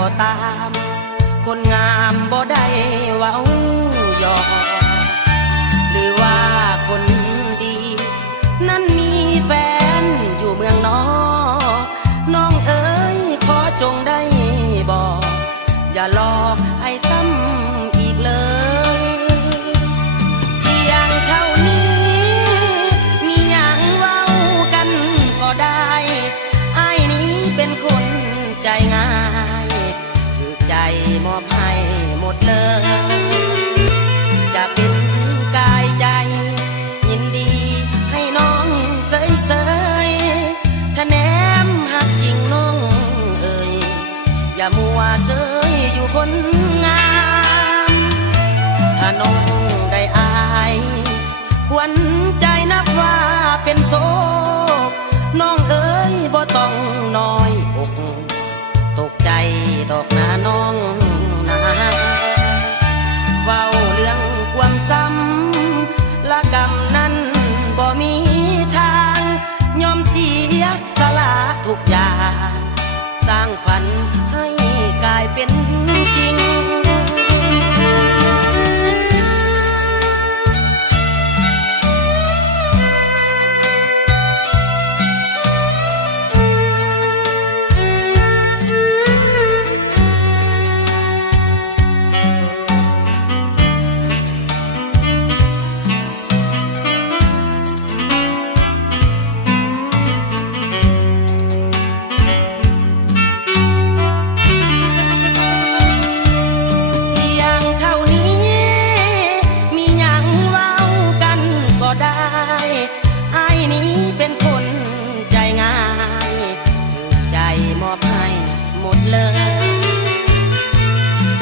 ก็ตามคนงามบ่ได้เว้าหยอกหรือว่าคนดีนั้นมีแฟนอยู่เมืองนอกน้องเอ๋ยขอจงได้บอกอย่าหลอกให้ซ้ำอีกเลยเพียงเท่านี้มีอย่างเว้ากันก็ได้อ้ายนี้เป็นคนใจง่ายคือใจมอบให้หมดเลยจะเป็นกายใจยินดีให้น้องเสยถ้าแนมหักจริงน้องเอ่ยอย่ามัวเสยอยู่คนงามถ้าน้องได้อายควรใจนับว่าเป็นโศกน้องเอ๋ยบ่ต้องน้อยอกตกใจดอกนาน้องนาเว้าเรื่องความซ้ำละกรรมนั้นบ่มีทางยอมเสียสละทุกอย่างสร้างฝันให้กลายเป็นจริง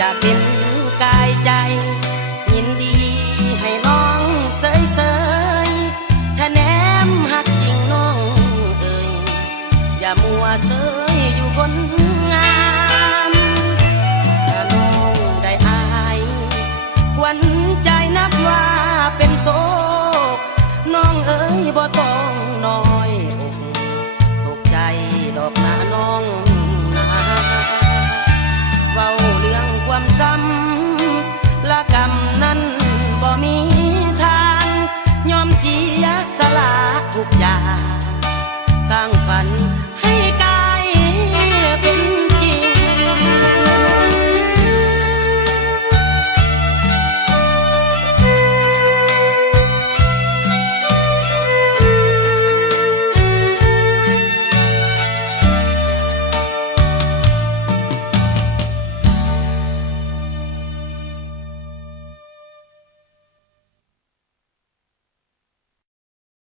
จะเป็นกายใจยินดีให้น้องเสยถ้าแนมหักจริงน้องเอ่ยอย่ามัวเสย